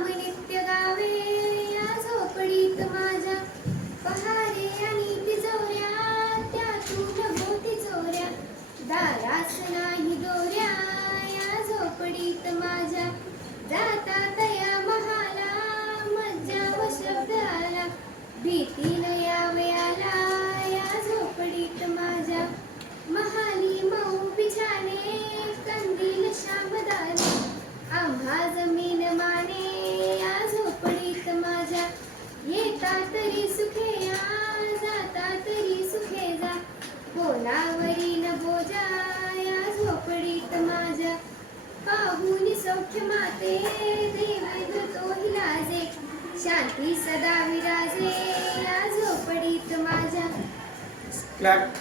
नाम नित्य गावे या झोपडीत माझ्या. पहारे आणि तिजोऱ्या त्यातून भोवती चोऱ्या. दारास नाही दोऱ्या या झोपडीत माझ्या. जातात या महाला मज्जा व शब्द आला. भीतीनं यावयाला या झोपडीत माझ्या. महाली मऊ बिछाने कंदील श्यामदाने. आम्हा जमीन माने या झोपडीत माझ्या. येता तरी सुखे या जाता तरी सुखे जा. बोलावरी न बोजा या झोपडीत माझ्या. पाहुनी सौख्य माते देवेंद्र तोही लाजे. शांती सदा विराजे या झोपडीत माझ्या. क्लॅप.